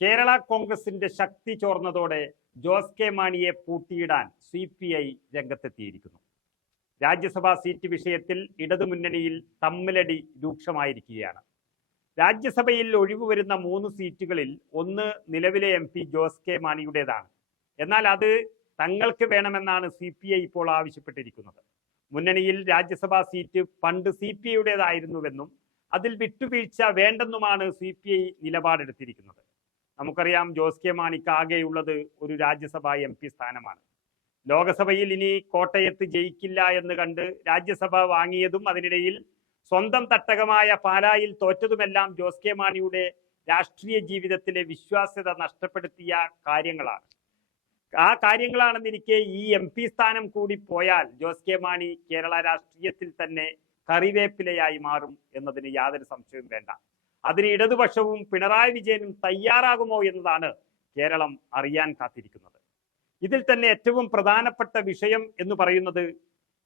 കേരള കോൺഗ്രസിന്റെ ശക്തി ചോർന്നതോടെ ജോസ് കെ മാണിയെ പൂട്ടിയിടാൻ CPI രംഗത്തെത്തിയിരിക്കുന്നു. രാജ്യസഭാ seat വിഷയത്തിൽ ഇടതുമുന്നണിയിൽ തമ്മിലടി രൂക്ഷമായിരിക്കുകയാണ്. രാജ്യസഭയിൽ ഒഴിവ് വരുന്ന 3 സീറ്റുകളിൽ ഒന്ന് നിലവിലെ MP ജോസ് കെ മാണിയുടേതാണ്. എന്നാൽ അത് തങ്ങൾക്ക് വേണമെന്നാണ് CPI ഇപ്പോൾ ആവശ്യപ്പെട്ടിരിക്കുന്നത്. മുന്നണിയിൽ രാജ്യസഭാ സീറ്റ് പണ്ട് CPIയുടേതായിരുന്നുവെന്നും അതിൽ വിട്ടുവീഴ്ച വേണ്ടെന്നുമാണ് CPI നിലപാടെടുത്തിരിക്കുന്നത്. നമുക്കറിയാം, ജോസ് കെ മാണിക്ക് ആകെയുള്ളത് ഒരു രാജ്യസഭാ MP സ്ഥാനമാണ്. ലോകസഭയിൽ ഇനി കോട്ടയത്ത് ജയിക്കില്ല എന്ന് കണ്ട് രാജ്യസഭ വാങ്ങിയതും അതിനിടയിൽ സ്വന്തം തട്ടകമായ പാലായിൽ തോറ്റതുമെല്ലാം ജോസ് കെ മാണിയുടെ രാഷ്ട്രീയ ജീവിതത്തിലെ വിശ്വാസ്യത നഷ്ടപ്പെടുത്തിയ കാര്യങ്ങളാണ്. ആ കാര്യങ്ങളാണെന്നിരിക്കെ ഈ MP സ്ഥാനം കൂടി പോയാൽ ജോസ് കെ മാണി കേരള രാഷ്ട്രീയത്തിൽ തന്നെ കറിവേപ്പിലയായി മാറും എന്നതിന് യാതൊരു സംശയവും വേണ്ട. അതിന് ഇടതുപക്ഷവും പിണറായി വിജയനും തയ്യാറാകുമോ എന്നതാണ് കേരളം അറിയാൻ കാത്തിരിക്കുന്നത്. ഇതിൽ തന്നെ ഏറ്റവും പ്രധാനപ്പെട്ട വിഷയം എന്ന് പറയുന്നത്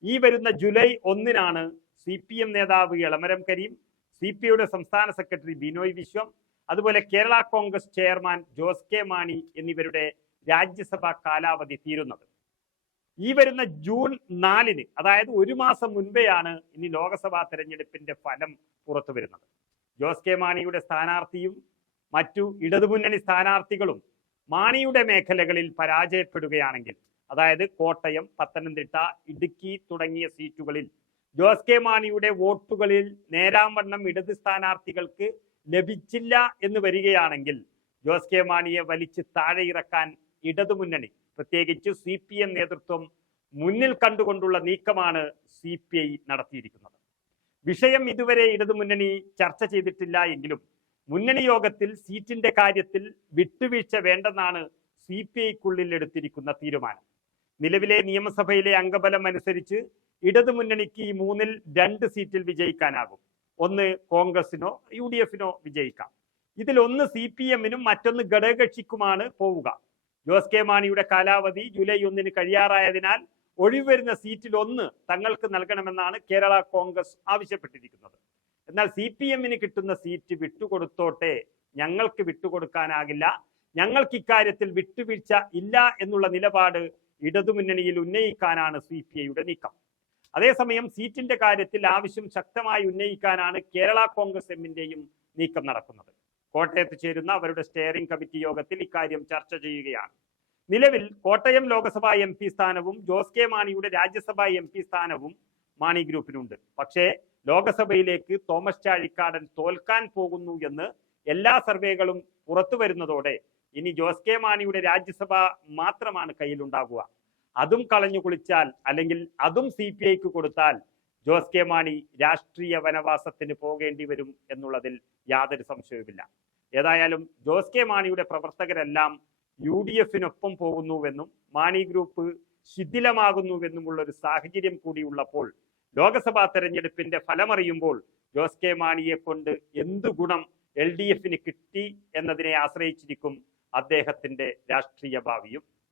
ഈ വരുന്ന ജൂലൈ 1-നാണ് CPM നേതാവ് എളമരം കരീം, CPIയുടെ സംസ്ഥാന സെക്രട്ടറി ബിനോയ് വിശ്വം, അതുപോലെ കേരള കോൺഗ്രസ് ചെയർമാൻ ജോസ് കെ മാണി എന്നിവരുടെ രാജ്യസഭാ കാലാവധി തീരുന്നത്. ഈ വരുന്ന ജൂൺ 4-ന്, അതായത് ഒരു മാസം മുൻപെയാണ് ഇനി ലോക്സഭാ തെരഞ്ഞെടുപ്പിന്റെ ഫലം പുറത്തു വരുന്നത്. ജോസ് കെ മാണിയുടെ സ്ഥാനാർത്ഥിയും മറ്റു ഇടതുമുന്നണി സ്ഥാനാർത്ഥികളും മാണിയുടെ മേഖലകളിൽ പരാജയപ്പെടുകയാണെങ്കിൽ, അതായത് കോട്ടയം, പത്തനംതിട്ട, ഇടുക്കി തുടങ്ങിയ സീറ്റുകളിൽ ജോസ് കെ മാണിയുടെ വോട്ടുകളിൽ നേരാംവണ്ണം ഇടത് സ്ഥാനാർത്ഥികൾക്ക് ലഭിച്ചില്ല എന്ന് വരികയാണെങ്കിൽ ജോസ് കെ മാണിയെ വലിച്ച് താഴെ ഇറക്കാൻ ഇടതുമുന്നണി, പ്രത്യേകിച്ച് CPM നേതൃത്വം മുന്നിൽ കണ്ടുകൊണ്ടുള്ള നീക്കമാണ് CPI നടത്തിയിരിക്കുന്നത്. വിഷയം ഇതുവരെ ഇടതുമുന്നണി ചർച്ച ചെയ്തിട്ടില്ല എങ്കിലും മുന്നണി യോഗത്തിൽ സീറ്റിന്റെ കാര്യത്തിൽ വിട്ടുവീഴ്ച വേണ്ടെന്നാണ് CPIക്കുള്ളിൽ എടുത്തിരിക്കുന്ന തീരുമാനം. നിലവിലെ നിയമസഭയിലെ അംഗബലം അനുസരിച്ച് ഇടതുമുന്നണിക്ക് ഈ 3-ൽ 2 സീറ്റിൽ വിജയിക്കാനാകും. ഒന്ന് കോൺഗ്രസിനോ UDFനോ വിജയിക്കാം. ഇതിൽ ഒന്ന് CPMനും മറ്റൊന്ന് ഘടകകക്ഷിക്കുമാണ് പോവുക. ജോസ് കെ മാണിയുടെ കാലാവധി ജൂലൈ 1-ന് കഴിയാറായതിനാൽ ഒഴിവരുന്ന സീറ്റിൽ 1 തങ്ങൾക്ക് നൽകണമെന്നാണ് കേരള കോൺഗ്രസ് ആവശ്യപ്പെട്ടിരിക്കുന്നത്. എന്നാൽ CPMന് കിട്ടുന്ന സീറ്റ് വിട്ടുകൊടുത്തോട്ടെ, ഞങ്ങൾക്ക് വിട്ടുകൊടുക്കാനാകില്ല, ഞങ്ങൾക്ക് ഇക്കാര്യത്തിൽ വിട്ടുവീഴ്ച ഇല്ല എന്നുള്ള നിലപാട് ഇടതുമുന്നണിയിൽ ഉന്നയിക്കാനാണ് CPIയുടെ നീക്കം. അതേസമയം സീറ്റിന്റെ കാര്യത്തിൽ ആവശ്യം ശക്തമായി ഉന്നയിക്കാനാണ് കേരള കോൺഗ്രസ് എമ്മിന്റെയും നീക്കം നടക്കുന്നത്. കോട്ടയത്ത് ചേരുന്ന അവരുടെ സ്റ്റിയറിംഗ് കമ്മിറ്റി യോഗത്തിൽ ഇക്കാര്യം ചർച്ച ചെയ്യുകയാണ്. നിലവിൽ കോട്ടയം ലോക്സഭാ MP സ്ഥാനവും ജോസ് കെ മാണിയുടെ രാജ്യസഭാ MP സ്ഥാനവും മാണി ഗ്രൂപ്പിനുണ്ട്. പക്ഷേ ലോക്സഭയിലേക്ക് തോമസ് ചാഴിക്കാടൻ തോൽക്കാൻ പോകുന്നു എന്ന് എല്ലാ സർവേകളും പുറത്തു വരുന്നതോടെ ഇനി ജോസ് കെ മാണിയുടെ രാജ്യസഭ മാത്രമാണ് കയ്യിലുണ്ടാകുക. അതും കളഞ്ഞു കുളിച്ചാൽ, അല്ലെങ്കിൽ അതും CPIക്ക് കൊടുത്താൽ ജോസ് കെ മാണി രാഷ്ട്രീയ വനവാസത്തിന് പോകേണ്ടി വരും എന്നുള്ളതിൽ യാതൊരു സംശയവുമില്ല. ഏതായാലും ജോസ് കെ മാണിയുടെ പ്രവർത്തകരെല്ലാം UDFനൊപ്പം പോകുന്നുവെന്നും മാണി ഗ്രൂപ്പ് ശിഥിലമാകുന്നുവെന്നുമുള്ള ഒരു സാഹചര്യം കൂടിയുള്ളപ്പോൾ ലോക്സഭാ തെരഞ്ഞെടുപ്പിന്റെ ഫലമറിയുമ്പോൾ ജോസ് കെ മാണിയെ കൊണ്ട് എന്തു ഗുണം LDFന് കിട്ടി എന്നതിനെ ആശ്രയിച്ചിരിക്കും അദ്ദേഹത്തിന്റെ രാഷ്ട്രീയ ഭാവിയും.